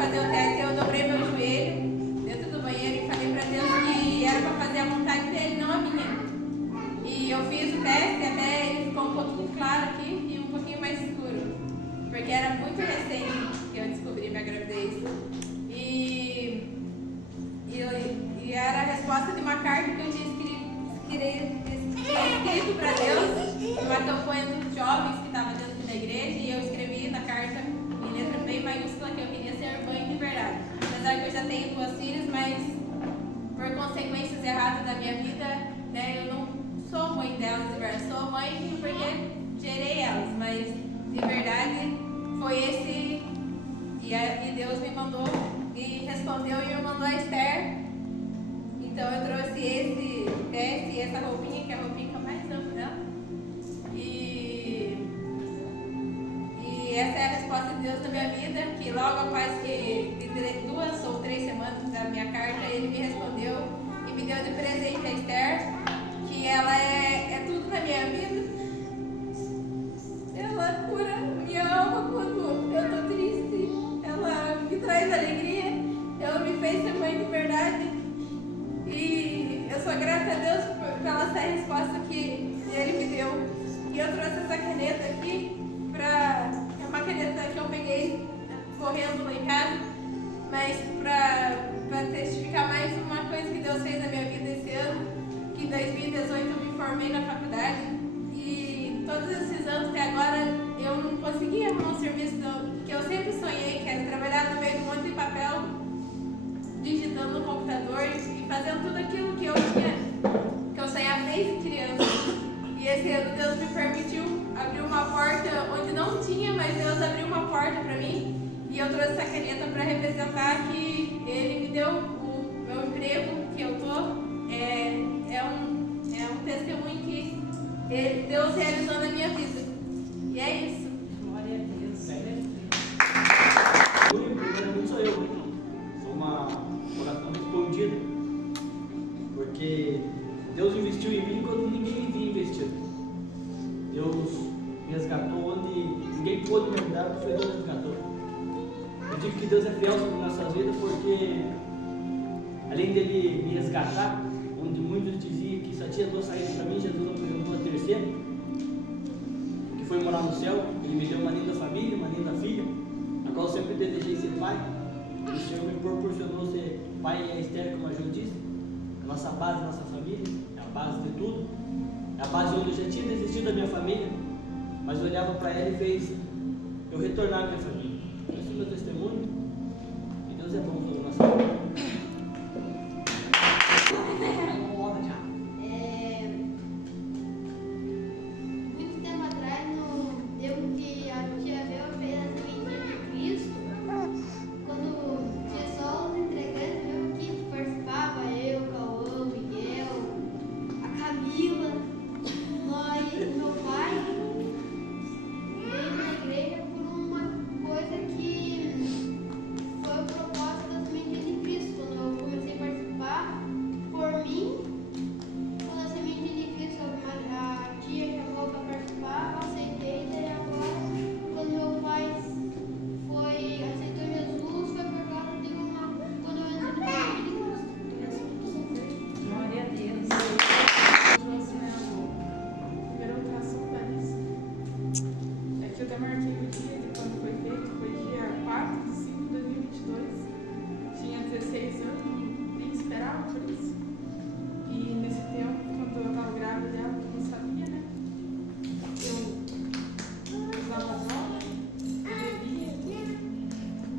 fazer o teste, eu dobrei meu joelho dentro do banheiro e falei pra Deus que era pra fazer a vontade dele, não a minha. E eu fiz o teste, até ele ficou um pouquinho claro aqui e um pouquinho mais escuro, porque era muito recente que eu descobri minha gravidez. E era a resposta de uma carta que eu tinha escrito para Deus, numa campanha dos jovens que estava dentro da igreja, e eu escrevi na carta, em letra bem maiúscula, que eu queria ser mãe de verdade. Apesar que eu já tenho 2 filhas, mas por consequências erradas da minha vida, né, eu não sou mãe delas de verdade. Sou mãe porque gerei elas, mas de verdade foi esse. E Deus me mandou e respondeu e me mandou a Esther. Então eu trouxe esse teste e essa roupinha, que é a roupinha que eu mais amo dela. E essa é a resposta de Deus na minha vida, que logo após de 2 ou 3 semanas da minha carta, ele me respondeu e me deu de presente a Esther, que ela é tudo na minha vida. Ela cura minha alma quando eu tô triste, ela me traz alegria, ela me fez ser mãe de verdade. E eu sou grata a Deus pela essa resposta que Ele me deu. E eu trouxe essa caneta aqui, é uma caneta que eu peguei correndo lá em casa, mas para testificar mais uma coisa que Deus fez na minha vida esse ano, que em 2018 eu me formei na faculdade, e todos esses anos até agora eu não conseguia arrumar um serviço que eu sempre sonhei, que era trabalhar no meio de um monte de papel, digitando no computador e fazendo tudo aquilo que eu sonhava desde criança. E esse ano Deus me permitiu abrir uma porta onde não tinha, mas Deus abriu uma porta para mim. E eu trouxe essa caneta para representar que Ele me deu o meu emprego que eu tô. É um testemunho que Deus realizou na minha vida. E é isso. Glória a Deus. Primeiramente sou eu. Sou uma oração respondida. Porque Deus investiu em mim quando ninguém havia investido. Deus me resgatou onde ninguém pôde me ajudar, foi Deus que resgatou. Eu digo que Deus é fiel sobre nossas vidas porque, além dele me resgatar, onde muitos diziam que só tinha 2 saídas para mim, Jesus apresentou a terceira, que foi morar no céu. Ele me deu uma linda família, uma linda filha, a qual eu sempre desejei ser pai. O Senhor me proporcionou ser pai e a Esther, como a Ju disse, a nossa base, a nossa família, é a base de tudo, é a base onde eu já tinha desistido da minha família, mas eu olhava para ela e fez eu retornar à minha família. Esse é o meu testemunho, e Deus é bom sobre a nossa vida. Muito tempo atrás, no tempo que a tia Bel fez a sementinha de Cristo, quando tinha só os integrantes mesmo que participava, eu, Cauã, Miguel, a Camila, nós, meu pai, veio na igreja por uma coisa que foi o propósito da sementinha de Cristo. Quando eu comecei a participar, por mim, quando a sementinha de Cristo, a tia chamou para participar, eu aceitei, e agora, quando meu pai aceitou Jesus, foi por causa de quando eu entrei na sementinha de Cristo. Glória a Deus. Trouxe, né, a primeira ultrassom da Alice. É que eu até marquei o dia de quando foi feito, foi dia 4 de 5 de 2022. Tinha 16 anos, nem esperava por isso. E nesse tempo, quando eu estava grávida dela, eu não sabia, né? Eu usava droga, bebia,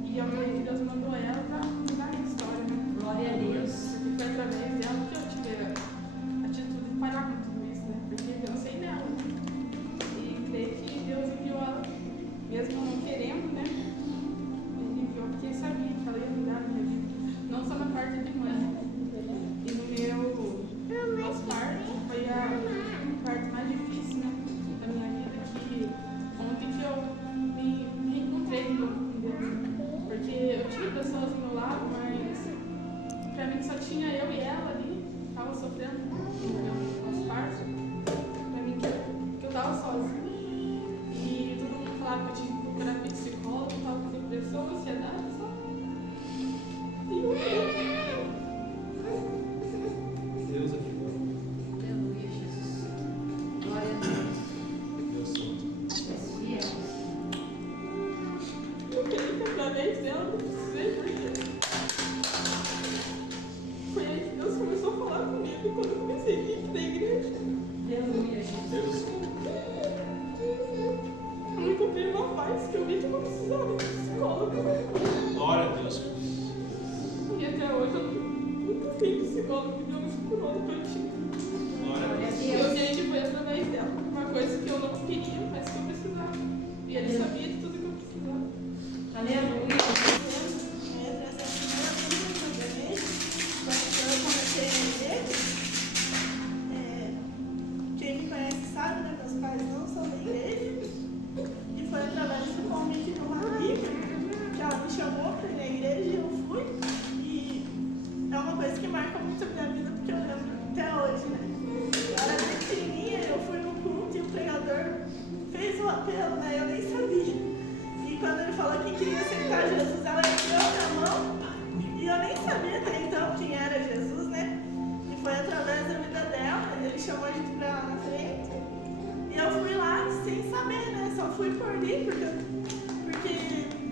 e ao meu Deus mandou ela para mudar a minha história, né? Glória a Deus. E foi através dela que eu tive a atitude de parar com tudo isso, né? Porque eu sei nela. E creio que Deus enviou ela, mesmo não querendo, né? Ele enviou porque sabia que ela ia mudar a minha vida. Não só na parte de mãe. E no meu pós-parto foi a parte mais difícil, né? Da minha vida, onde que eu me reencontrei de novo com Deus. Porque eu tive pessoas psicólogo e Deus curou todinho. Glória a E Deus. o gente foi através dela. Uma coisa que eu não queria, mas que eu precisava. E ele sabia de tudo que eu precisava. Aleluia. Essa semana também, quando eu comecei a igreja, quem me conhece sabe, né? Meus pais não são da igreja. E foi através do convite de uma amiga que ela me chamou para ir na igreja e eu fui. E é uma coisa que marca muito a minha vida, porque eu lembro até hoje, né? Eu era pequenininha, eu fui no culto e o pregador fez o apelo, né? Eu nem sabia. E quando ele falou que queria aceitar Jesus, ela deu minha mão e eu nem sabia até então quem era Jesus, né? E foi através da vida dela, ele chamou a gente pra lá na frente. E eu fui lá sem saber, né? Só fui por ali, porque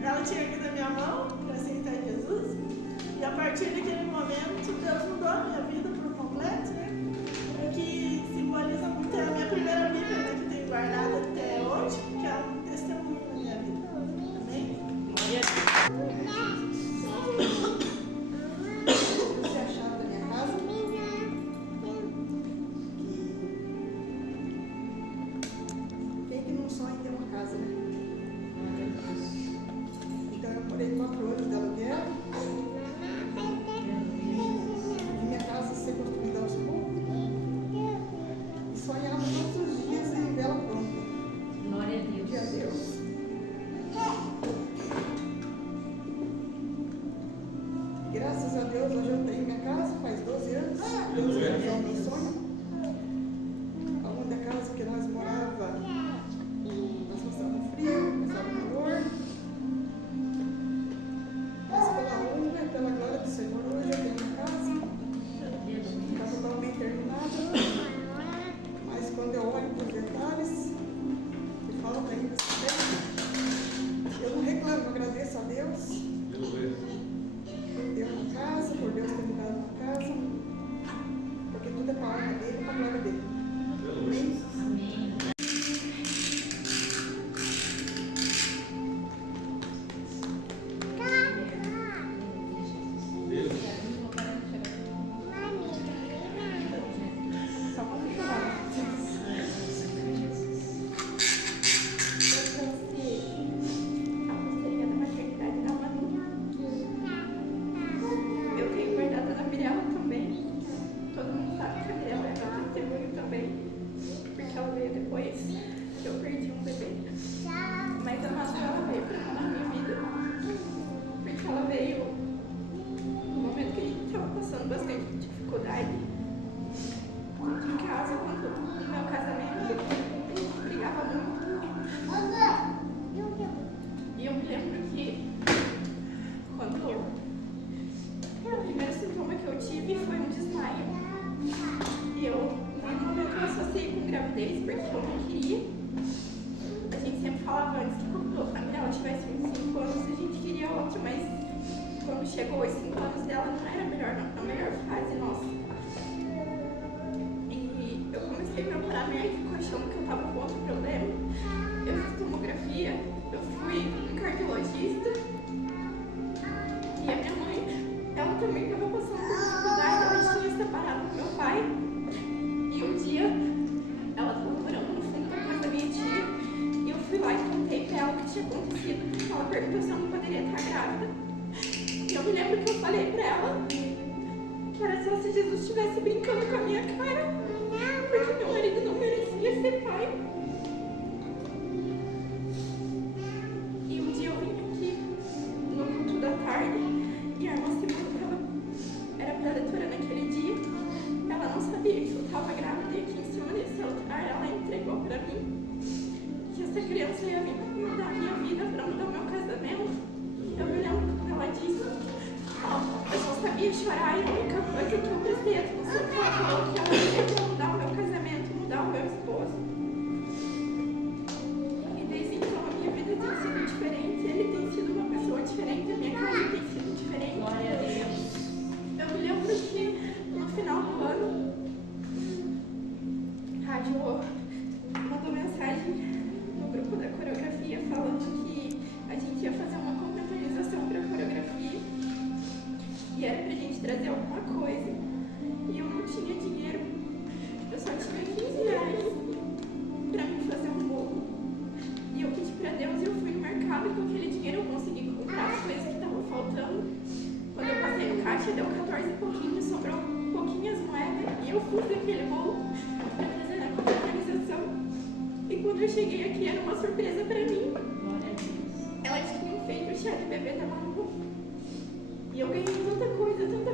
ela tinha erguido a minha mão para aceitar Jesus. E a partir daquele momento, Deus mudou a minha vida por completo, né? O que simboliza muito é a minha primeira Bíblia, né? Que eu tenho guardada até hoje, que é um testemunho na minha vida. Amém? Glória a Deus. Você achava da minha casa? Quem que não sonha em ter uma casa, né? Glória a Deus. Então eu morei 4 anos de aluguel e minha casa ser construída aos poucos. E sonhava todos os dias em vê-la pronta. Glória a Pedir a Deus. Deus. Graças a Deus hoje eu tenho minha casa, faz 12 anos. Deus realizou o meu sonho. Aonde a casa que nós morávamos, nós passávamos frio, passávamos calor. Mas pela honra e pela glória do Senhor, hoje eu tenho minha casa. Está totalmente terminada. Mas quando eu olho para os detalhes, que falta ainda esse tempo, eu não reclamo, eu agradeço a Deus por ter uma casa, por Deus ter me dado uma casa, porque tudo é para a honra dele e para a glória dele. Amém? Amém. Só para não chorar. a pulseirinha da maternidade da Manu. Eu tenho guardado da Mirella também. Todo mundo sabe que a Mirella é meu testemunho também. Porque ela veio depois que eu perdi um bebê. Mas a Manu, ela veio pra cá na minha vida. Porque ela veio no momento que a gente estava passando bastante dificuldade. Tanto em casa quanto no meu casamento. A gente brigava muito. E eu me lembro que quando o primeiro sintoma que eu tive foi um desmaio. E eu, no momento, eu associei com gravidez, porque eu não queria. A gente sempre falava antes que quando a Mirella tivesse 25 anos, a gente queria outro, mas quando chegou os 5 anos dela, não era a melhor fase nossa. E eu comecei a procurar médico achando que eu estava com outro problema. Eu fiz tomografia, eu fui no cardiologista. E a minha mãe, ela também estava passando por dificuldade, ela tinha separado do meu pai. E um dia, ela estava morando no fundo da casa da minha tia. E eu fui lá e contei pra ela o que tinha acontecido. Ela perguntou se eu não poderia estar grávida. E eu me lembro que eu falei pra ela que era só se Jesus estivesse brincando com a minha cara. Porque meu marido não merecia ser pai. E um dia eu vim aqui no culto da tarde e a irmã Simone, que ela era preletora naquele dia, ela não sabia que eu estava grávida e aqui em cima desse altar ela entregou para mim que essa criança ia vir mudar a minha vida, para mudar o meu casamento. Eu me lembro quando ela disse, eu só sabia chorar e a única coisa que eu prestei atenção que ela falou que ela ia mudar o meu casamento, mudar o meu esposo. E desde então a minha vida tem sido diferente, ele tem sido uma pessoa diferente, a minha casa tem sido diferente. Glória a Deus. Eu me lembro que no final do ano, a rádio mandou mensagem no grupo da coreografia falando que a gente ia fazer uma confraternização para a coreografia e era pra gente trazer alguma coisa. fiz aquele bolo para trazer na confraternização. E quando eu cheguei aqui era uma surpresa para mim. Glória a Deus. Elas tinham feito o chá de bebê da Malu. E eu ganhei tanta coisa, que até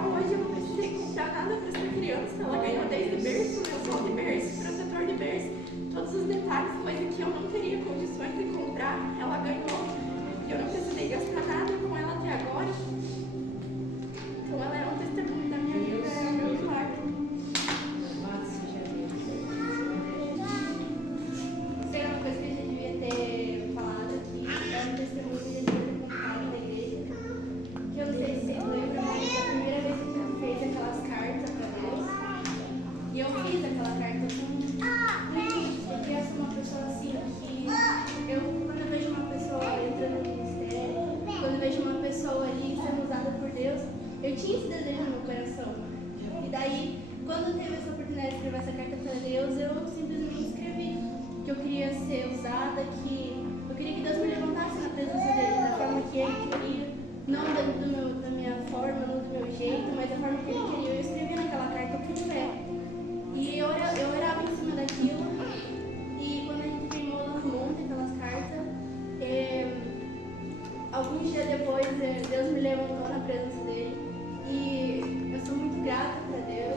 hoje eu não precisei comprar nada para essa criança. Ela ganhou desde berço, lençol de berço, protetor de berço, todos os detalhes, coisa que eu não teria condições de comprar. Ela ganhou e eu não precisei gastar nada com ela até agora. Então ela é um testemunho da minha vida, é o meu milagre. Louvado seja Deus. Isso é uma coisa que a gente devia ter falado aqui, é um testemunho que a gente devia ter contado na igreja. Que eu não sei se vocês lembram, mas a primeira vez que a gente fez aquelas cartas para Deus, e eu fiz aquela carta com porque eu sou uma pessoa assim que quando eu vejo uma pessoa entrando no ministério, quando eu vejo uma pessoa ali sendo usada por Deus, eu tinha esse desejo no meu coração. E daí, quando teve essa oportunidade de escrever essa carta para Deus, eu simplesmente escrevi que eu queria ser usada, que eu queria que Deus me levantasse na presença dele, da forma que ele queria, não da minha forma, não do meu jeito, mas da forma que ele queria. Eu escrevi naquela carta por fé. E eu orava em cima daquilo. E quando a gente queimou lá no monte aquelas cartas, alguns dias depois Deus me levantou na presença dele. E eu sou muito grata para Deus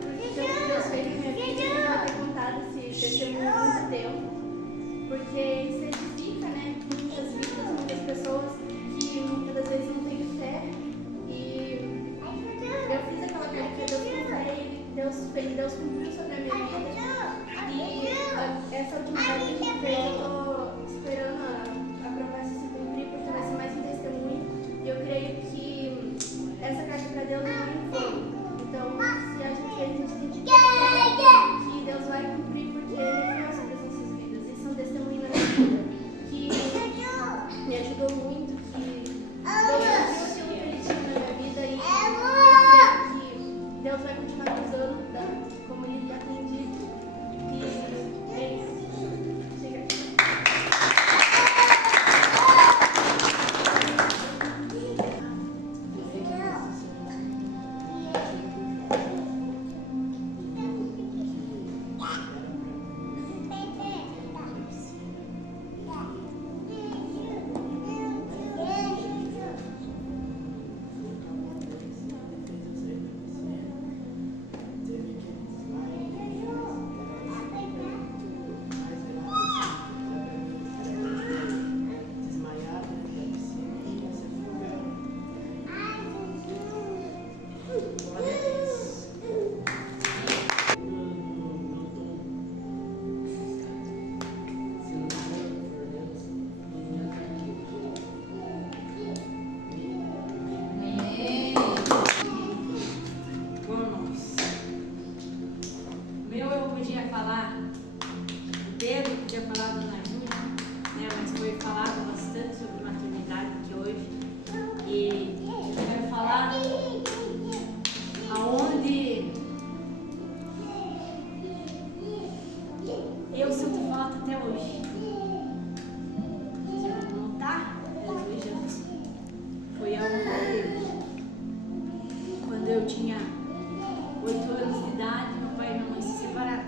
por tudo que Deus fez na minha vida. Eu já ter contado esse testemunho há muito tempo. Porque isso edifica, né? Muitas vidas, muitas pessoas que muitas das vezes não têm fé. E eu fiz aquela carta para Deus com fé e Deus cumpriu sobre a minha vida. E essa última carta que a gente fez, eu tô esperando a promessa se cumprir, porque vai ser mais um testemunho. E eu creio que essa carta para Deus não é em vão. Então, se a gente fez, a gente tem que ter fé que Deus vai cumprir, porque Ele é fiel sobre as nossas vidas. E são testemunhos na minha vida que me ajudou muito, que Deus cumpriu aquilo que Ele tinha na minha vida. E eu creio que Deus vai continuar me usando como Ele já tem dito. E é isso. Chega aqui. Glória a Deus. Vamos. Meu, eu podia falar, o Pedro podia falar do Nainha, né? Mas foi falado bastante sobre maternidade aqui hoje. E eu quero falar aonde eu sinto falta até hoje. Vocês vão notar, Jesus. Foi aonde, quando eu tinha 8 anos de idade, meu pai e minha mãe se separaram.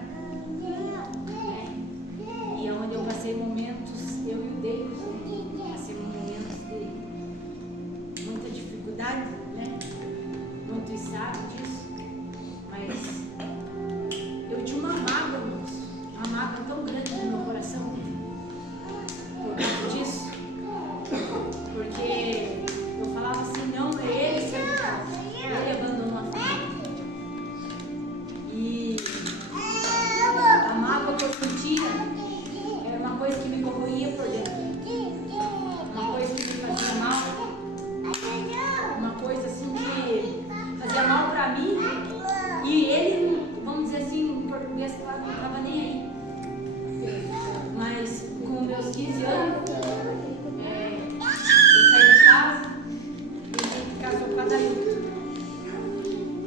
E aonde eu passei momentos, eu e o Deus, passei momentos de muita dificuldade, né? Muitos sabem disso, mas eu tinha uma mágoa, moço, uma mágoa tão grande no meu coração por causa disso, porque eu falava assim, não, é ele que ele abandonou a família. E a mágoa que eu sentia era uma coisa que me corroía por dentro, uma coisa que me fazia mal, uma coisa assim que fazia mal pra mim, e ele, vamos dizer assim, em português, claro, não estava nem aí. Mas com meus 15 anos, eu saí de casa e vim ficar só com a Adailton.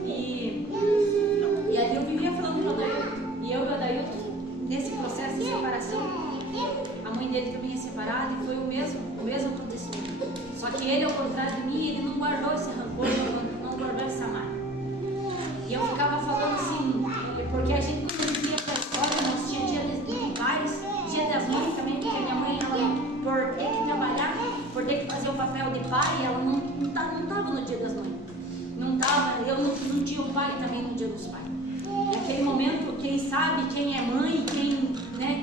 E ali eu vivia falando com o Adailton. E eu e o Adailton, nesse processo de separação, a mãe dele também é separada e foi o mesmo acontecimento. Só que ele, ao contrário de mim, ele não guardou esse rancor, não guardou essa mágoa. E eu ficava falando assim, porque a gente quando vivia para a escola, nós tinha dia dos pais, dia das mães também, porque a minha mãe, ela, por ter que trabalhar, por ter que fazer o papel de pai, ela não estava no dia das mães. Não estava, eu não tinha o pai também no dia dos pais. Naquele momento, quem sabe, quem é mãe, quem, né,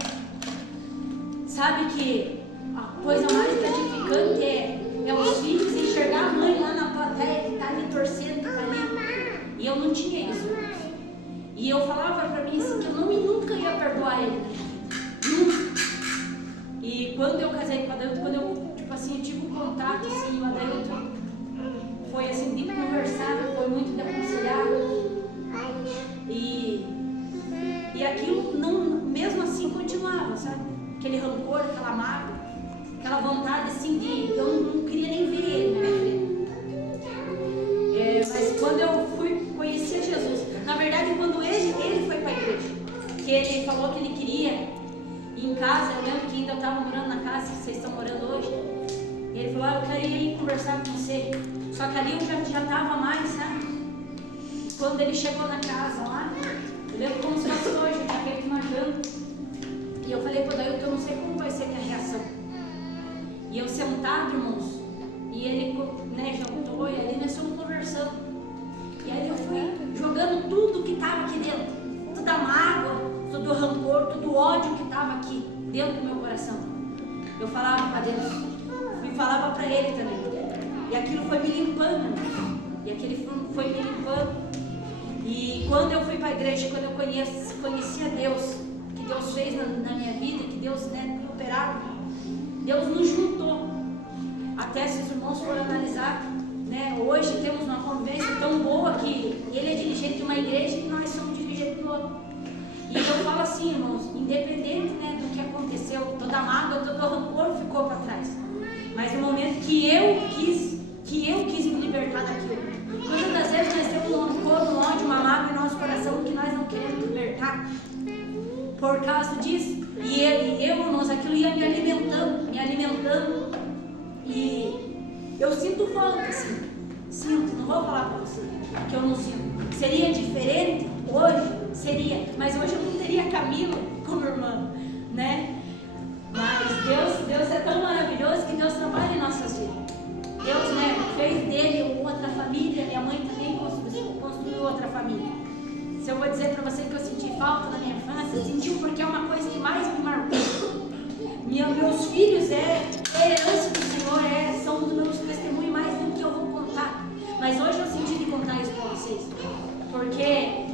sabe que a coisa mais gratificante é os filhos enxergar a mãe lá na plateia que está ali torcendo, que está ali. E eu não tinha isso. E eu falava para mim assim, que eu nunca ia perdoar ele. Nunca. E quando eu casei com o Adailton, quando eu, tipo assim, eu tive um contato, assim, o Adailton foi assim, de conversar, foi muito de aconselhar. E aquilo não, mesmo assim continuava, sabe? Aquele rancor, aquela mágoa, aquela vontade assim de eu não queria nem ver ele na minha frente. Mas quando eu fui conhecer Jesus, na verdade quando ele foi para a igreja, que ele falou que ele queria ir em casa, eu lembro que ainda eu estava morando na casa que vocês estão morando hoje. Ele falou, eu queria ir conversar com você. Só que ali eu já estava mais, sabe? Quando ele chegou na casa lá, eu lembro como se fosse hoje, eu tinha feito uma janta. E eu falei para o Adailton, eu não sei como vai ser a minha reação. E eu sentado, irmãos, e ele, né, jantou, e ali nós fomos conversando. E aí eu fui jogando tudo que estava aqui dentro. Toda a mágoa, todo o rancor, todo o ódio que estava aqui dentro do meu coração. Eu falava para Deus, e falava para ele também. E aquilo foi me limpando, e aquilo foi me limpando. E quando eu fui para a igreja, quando eu conheci a Deus, que Deus fez na minha vida, que Deus, né, operava, Deus nos juntou. Até se os irmãos forem analisar, né, hoje temos uma convivência tão boa que ele é dirigente de uma igreja e nós somos dirigentes do outro. E eu falo assim, irmãos, independente, né, do que aconteceu, toda a mágoa, todo o rancor ficou para trás. Mas no momento que eu quis me libertar daquilo. Quantas das vezes nós temos um rancor, um ódio, uma mágoa em nosso coração que nós não queremos libertar por causa disso. E eu, irmãos, aquilo ia me alimentando. E eu sinto falta, assim. Sinto, não vou falar para você que eu não sinto. Seria diferente hoje? Seria. Mas hoje eu não teria a Camila como irmã, né? Mas Deus é tão maravilhoso que Deus trabalha em nossas vidas. Deus, né, fez dele outra família, minha mãe também construiu outra família. Se eu vou dizer para você que eu senti falta na minha infância, sentiu porque é uma coisa que mais me marcou. Meus filhos herança do Senhor, são dos meus testemunhos mais do que eu vou contar. Mas hoje eu senti de contar isso para vocês. Porque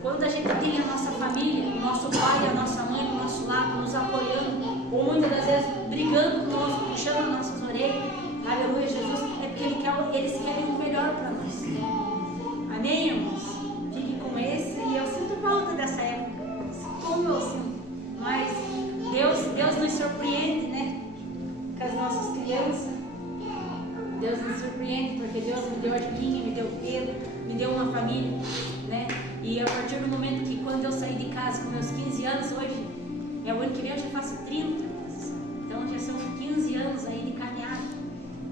quando a gente tem a nossa família, o nosso pai, a nossa mãe do nosso lado, nos apoiando, ou muitas das vezes brigando conosco, puxando as nossas orelhas, aleluia, Jesus, é porque eles querem o melhor para nós. Amém, irmãos? Fique com esse, e eu sinto falta dessa época, como eu sinto. Mas Deus nos surpreende, né? Com as nossas crianças. Deus nos surpreende, porque Deus me deu a Arquinha, me deu o Pedro, me deu uma família, né? E a partir do momento que quando eu saí de casa com meus 15 anos, hoje, o ano que vem eu já faço 30, então já são 15 anos aí de caminhada.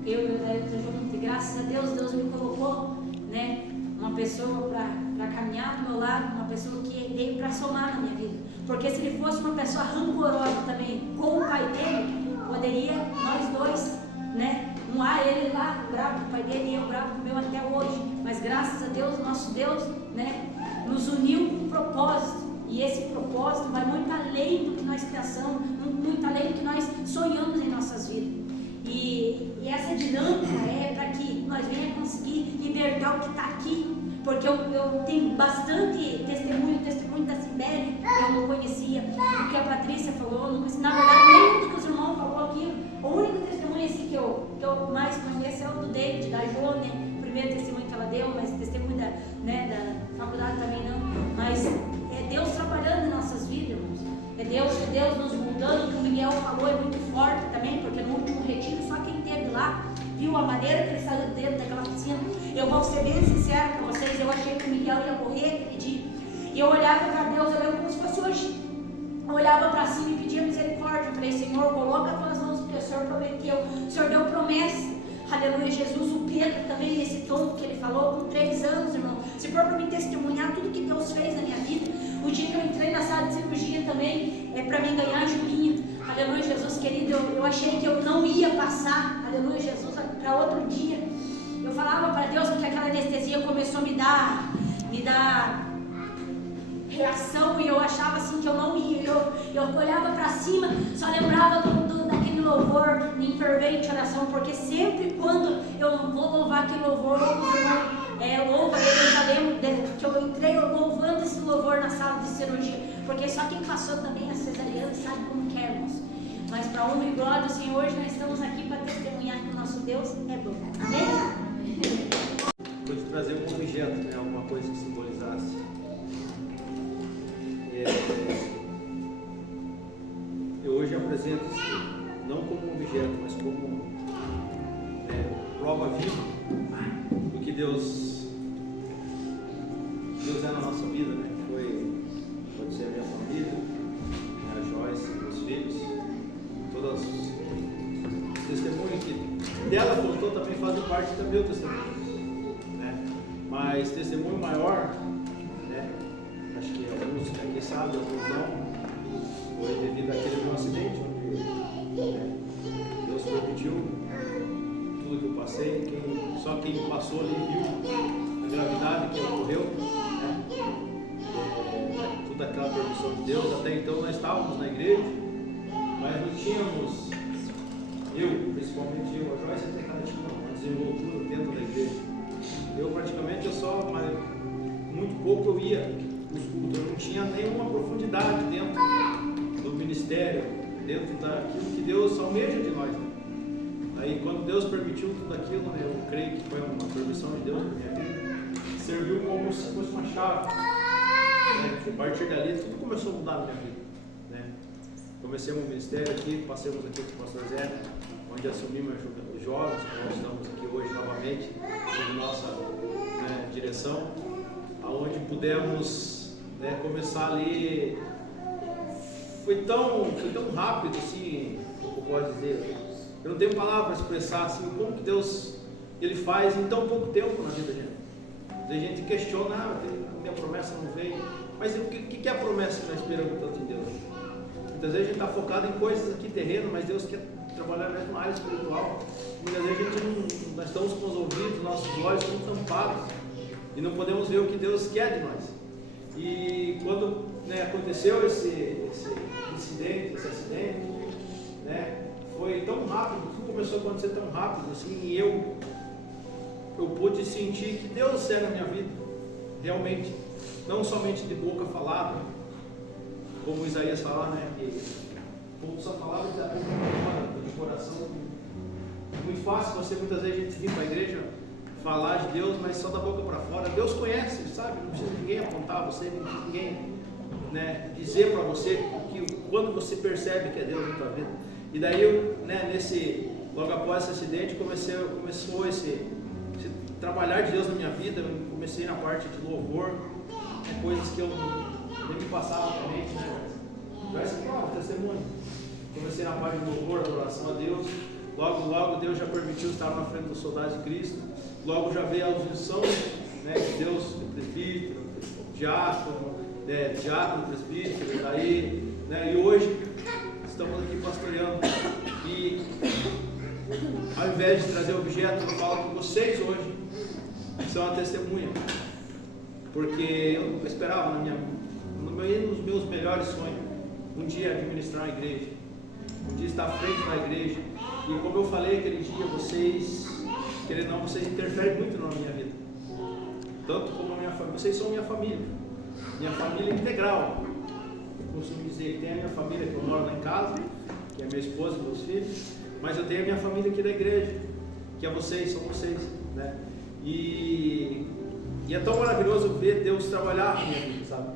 Eu e o Adailton junto, e graças a Deus me colocou, né, uma pessoa para caminhar do meu lado, uma pessoa que veio para somar na minha vida. Porque se ele fosse uma pessoa rancorosa também, com o pai dele, poderia nós dois, né, ele lá bravo com o pai dele e eu bravo com o meu até hoje. Mas graças a Deus, nosso Deus, né, nos uniu com um propósito. E esse propósito vai muito além do que nós pensamos, muito além do que nós sonhamos em nossas vidas. E essa dinâmica é para que nós venhamos conseguir libertar o que está aqui. Porque eu tenho bastante testemunho da Sibeli, que eu não conhecia, o que a Patrícia falou, eu não conhecia. Na verdade, nem o que os irmãos falaram aqui. O único testemunho assim, que eu mais conheço é o do David, da Jo, né? O primeiro testemunho que ela deu, mas testemunho da faculdade também não. Mas é Deus trabalhando em nossas vidas, irmãos. É Deus nos mudando. O que o Miguel falou é muito forte também, porque no último retiro, só quem esteve lá viu a maneira que ele saiu dentro daquela piscina. Eu vou ser bem sincera com vocês, eu achei que o Miguel ia morrer aquele dia. E eu olhava para Deus, eu lembro como se fosse hoje. Eu olhava para cima e pedia misericórdia. Eu falei, Senhor, coloca as tuas mãos, porque o Senhor prometeu, o Senhor deu promessa. A aleluia, Jesus, o Pedro também, nesse tom que ele falou, com 3 anos, irmão. Se for para me testemunhar tudo que Deus fez na minha vida, o dia que eu entrei na sala de cirurgia também, para mim ganhar a Julinha, aleluia, Jesus querido, eu achei que eu não ia passar, aleluia, Jesus, para outro dia. Eu falava para Deus, porque aquela anestesia começou a me dar reação, e eu achava assim que eu não ia. Eu olhava para cima, só lembrava daquele louvor em fervente oração, porque sempre quando eu vou louvar aquele louvor, louva ele, eu já lembro que eu entrei louvando esse louvor na sala de cirurgia, porque só quem passou também a cesariana sabe como que é, irmãos. Mas para honra e glória do Senhor, hoje nós estamos aqui para testemunhar que o nosso Deus é bom. Amém? Pude trazer um objeto, né? Alguma coisa que simbolizasse. Eu hoje apresento isso não como um objeto, mas como prova viva do que Deus é na nossa vida, né? Pode ser a minha família, a Joyce, meus filhos, todas os testemunhos que dela contou também fazem parte do meu testemunho, né? Mas testemunho maior, né? Acho que alguns aqui sabem, alguns não, foi devido àquele meu acidente onde Deus permitiu tudo que eu passei. Só quem passou ali viu a gravidade que ocorreu, né? Toda aquela permissão de Deus. Até então nós estávamos na igreja, mas não tínhamos, principalmente eu, a Joyce até cada tinha uma desenvoltura dentro da igreja. Mas muito pouco eu ia nos cultos, eu não tinha nenhuma profundidade dentro do ministério, dentro daquilo que Deus almeja de nós. Né? Aí quando Deus permitiu tudo aquilo, né, eu creio que foi uma permissão de Deus para minha vida, serviu como se fosse uma chave. Né? A partir dali tudo começou a mudar na minha vida. Né? Comecei um ministério aqui, passamos aqui com o pastor Zé, onde assumimos os jovens, nós estamos aqui hoje novamente, sob nossa direção, aonde pudemos começar ali. Foi tão rápido assim, como pode dizer, eu não tenho palavra para expressar assim, como que Deus ele faz em tão pouco tempo na vida da gente. A gente questiona, a minha promessa não veio, mas o que é a promessa que nós esperamos tanto em Deus? Muitas vezes a gente está focado em coisas aqui terrenas, mas Deus quer trabalhar mesmo na área espiritual. Muitas vezes nós estamos com os ouvidos, nossos olhos estão tampados e não podemos ver o que Deus quer de nós. E quando aconteceu esse acidente, foi tão rápido, tudo começou a acontecer tão rápido assim, e eu pude sentir que Deus era na minha vida, realmente, não somente de boca falada, como Isaías fala, que só falava da boca para fora, do coração. Muito fácil você muitas vezes a gente vir para a igreja falar de Deus, mas só da boca para fora. Deus conhece, sabe? Não precisa ninguém apontar você, não precisa ninguém dizer para você que quando você percebe que é Deus na tua vida. E daí logo após esse acidente começou esse trabalhar de Deus na minha vida. Eu comecei na parte de louvor, coisas que eu nem me passava na mente, Vai ser um testemunho. Comecei na parte de louvor, adoração a Deus. Logo Deus já permitiu estar na frente dos soldados de Cristo. Logo já veio a unção de Deus, presbítero, diácono, presbítero, daí, e hoje estamos aqui pastoreando. E ao invés de trazer objeto, eu falo com vocês hoje, são uma testemunha. Porque eu nunca esperava nos meus melhores sonhos, um dia administrar uma igreja, um dia estar à frente da igreja. E como eu falei aquele dia, vocês, querendo ou não, vocês interferem muito na minha vida. Tanto como a minha família, vocês são minha família integral. Eu costumo dizer que tem a minha família que eu moro lá em casa, que é minha esposa e meus filhos, mas eu tenho a minha família aqui da igreja, que é vocês, são vocês, E é tão maravilhoso ver Deus trabalhar na minha vida, sabe?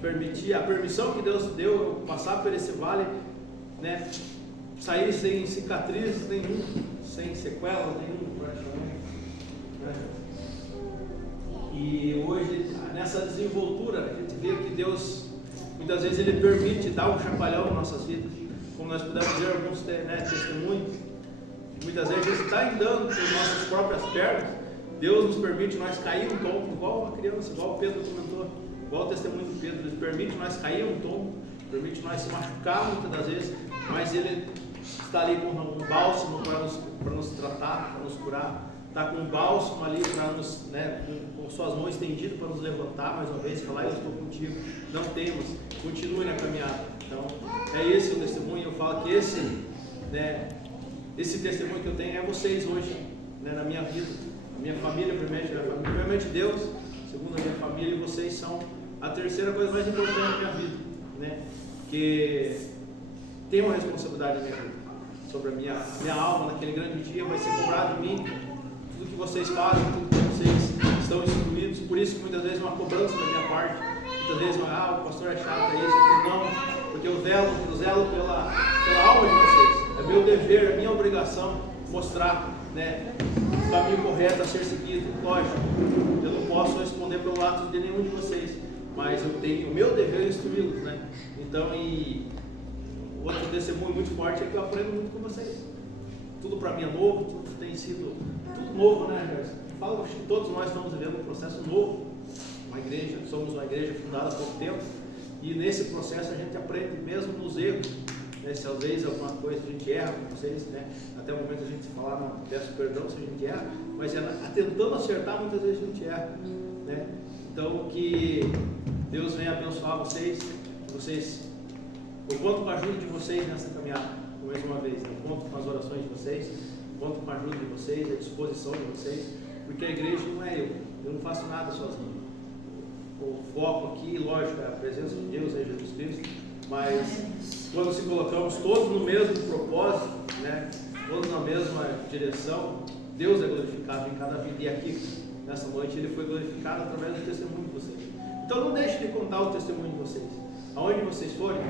Permitir, a permissão que Deus deu eu passar por esse vale, sair sem cicatriz nenhum, sem sequela nenhum, praticamente. E hoje, nessa desenvoltura, a gente vê que Deus, muitas vezes, Ele permite dar um chacoalhão em nossas vidas, como nós pudemos ver alguns testemunhos, Muitas vezes a gente está andando com nossas próprias pernas. Deus nos permite nós cair um tombo, igual uma criança, igual o Pedro comentou, igual o testemunho do Pedro. Ele permite nós cair um tombo, permite nós se machucar muitas das vezes, mas Ele está ali com um bálsamo para nos tratar, para nos curar. Está com um bálsamo ali para nos, com suas mãos estendidas para nos levantar mais uma vez, falar: eu estou contigo, não temas, continue na caminhada. Então, é esse o testemunho. Eu falo que esse testemunho que eu tenho é vocês hoje, na minha vida, a minha família, primeiramente Deus, segundo a minha família, e vocês são a terceira coisa mais importante da minha vida, que tem uma responsabilidade na minha vida, sobre a minha alma. Naquele grande dia vai ser cobrado de mim tudo que vocês fazem, tudo que vocês estão instruídos. Por isso que muitas vezes é uma cobrança da minha parte, muitas vezes o pastor é chato, é isso, não, porque eu zelo pela alma de vocês. É meu dever, é minha obrigação mostrar o caminho correto a ser seguido. Lógico, eu não posso responder pelo ato de nenhum de vocês, mas eu tenho o meu dever instruí-los, Então, e outro testemunho muito forte é que eu aprendo muito com vocês. Tudo para mim é novo, tudo tem sido tudo novo, Gerson? Falo que todos nós estamos vivendo um processo novo. Somos uma igreja fundada há pouco tempo, e nesse processo a gente aprende mesmo nos erros. Se às vezes alguma coisa a gente erra com vocês, até o momento a gente falar, não, peço perdão se a gente erra, mas tentando acertar, muitas vezes a gente erra, Então, que Deus venha abençoar vocês, eu conto com a ajuda de vocês nessa caminhada, mais uma vez, eu conto com as orações de vocês, conto com a ajuda de vocês, a disposição de vocês, porque a igreja não é eu não faço nada sozinho. O foco aqui, lógico, é a presença de Deus, é Jesus Cristo, mas quando se colocamos todos no mesmo propósito, todos na mesma direção, Deus é glorificado em cada vida. E aqui, nessa noite, Ele foi glorificado através do testemunho de vocês. Então não deixe de contar o testemunho de vocês. Aonde vocês forem,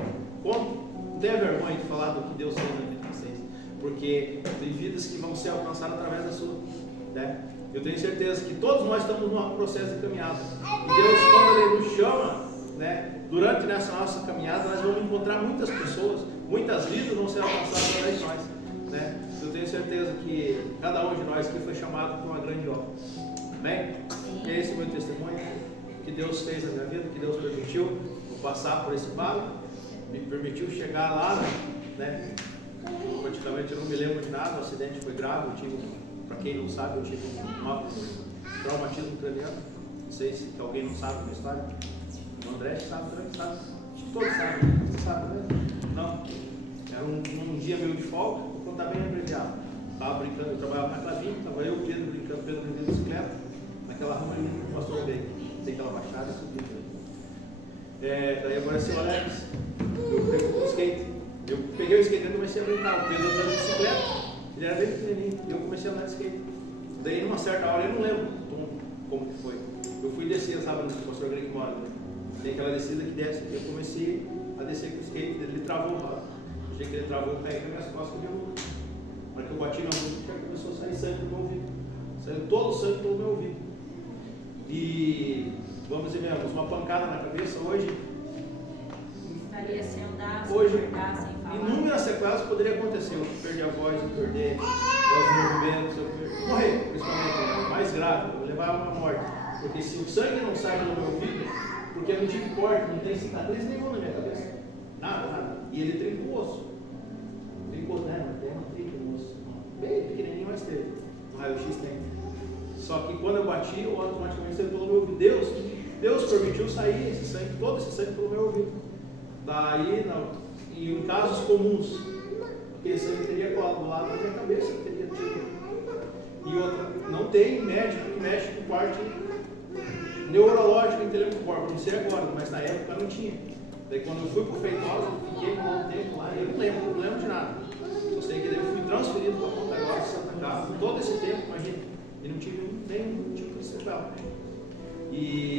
conte. Não tenha vergonha de falar do que Deus fez na vida de vocês, porque tem vidas que vão ser alcançadas através da sua. Eu tenho certeza que todos nós estamos num processo de caminhada. E Deus, quando Ele nos chama, durante nessa nossa caminhada, nós vamos encontrar muitas pessoas, muitas vidas vão ser alcançadas através de nós. Eu tenho certeza que cada um de nós aqui foi chamado por uma grande obra. Amém? E é esse o meu testemunho, que Deus fez na minha vida, que Deus permitiu eu passar por esse vale, me permitiu chegar lá, praticamente eu não me lembro de nada, o acidente foi grave, para quem não sabe, eu tive um traumatismo craniano. Não sei se alguém não sabe a minha história. O André sabe também, sabe? Todos sabem. Você sabe, Não. Era um dia meio de folga, vou contar bem abreviado. Estava brincando, eu trabalhava na Clavinho, estava eu e o Pedro brincando, Pedro vendendo bicicleta, naquela rama ali que o pastor veio. Tem aquela baixada e subida. Daí apareceu o Alex, eu peguei o skate. Eu peguei o skate e comecei a brincar. O Pedro andando de bicicleta, ele era bem pequenininho, e eu comecei a andar de skate. Daí, numa certa hora, eu não lembro como que foi. Eu fui descer, sabe, onde o pastor Greg mora, Tem aquela descida que desce. Eu comecei a descer com o skate, ele travou, achei que ele travou, eu caí com as minhas costas de novo. Na hora que eu bati na música, começou a sair sangue do meu ouvido. Saiu todo o sangue pelo meu ouvido. E, vamos dizer mesmo, uma pancada na cabeça hoje. Estaria sem andar, sem Hoje, enxergar, sem falar. inúmeras sequelas poderiam acontecer. Eu perder a voz, eu perder os movimentos, eu morrer, principalmente, mais grave, eu levar a uma morte. Porque se o sangue não sai do meu ouvido, porque eu não tive corte, não tem cicatriz nenhuma na minha cabeça. Nada. E ele trincou o osso. Trincou, Não tem uma trinca no osso. Bem pequenininho, mas teve. No raio-x tem. Só que quando eu bati, eu automaticamente saiu pelo meu ouvido. Deus permitiu sair esse sangue, todo esse sangue pelo meu ouvido. Daí, em casos comuns, esse sangue teria coagulado na minha cabeça, teria tido. E outra, não tem médico que mexe com parte neurológica e intelectual, não sei agora, mas na época não tinha. Daí quando eu fui para o Feitosa, fiquei um bom tempo lá, eu não lembro de nada. Só sei que daí eu fui transferido para Ponta Grossa, Santa Casa, todo esse tempo, imagina, e não tive nenhum tipo de sequela. E